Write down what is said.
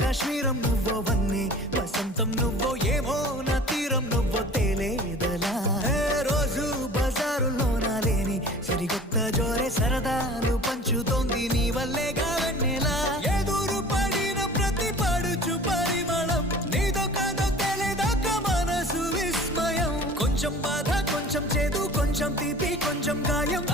కాశ్మీరం నువ్వో వన్నే వసంతం నువ్వో ఏమో నా తీరం నువ్వో తేలేదలా రోజు బజారులోనా లేని సరికొత్త జోరే సరదాలు పంచుతోంది నీ వల్లేగా వెన్నెలా ఎదురు పడిన ప్రతి పడుచు పరిమళం నీదో కాదో తెలియదాకా మనసు విస్మయం కొంచెం బాధ కొంచెం చేదు కొంచెం తీపి కొంచెం గాయం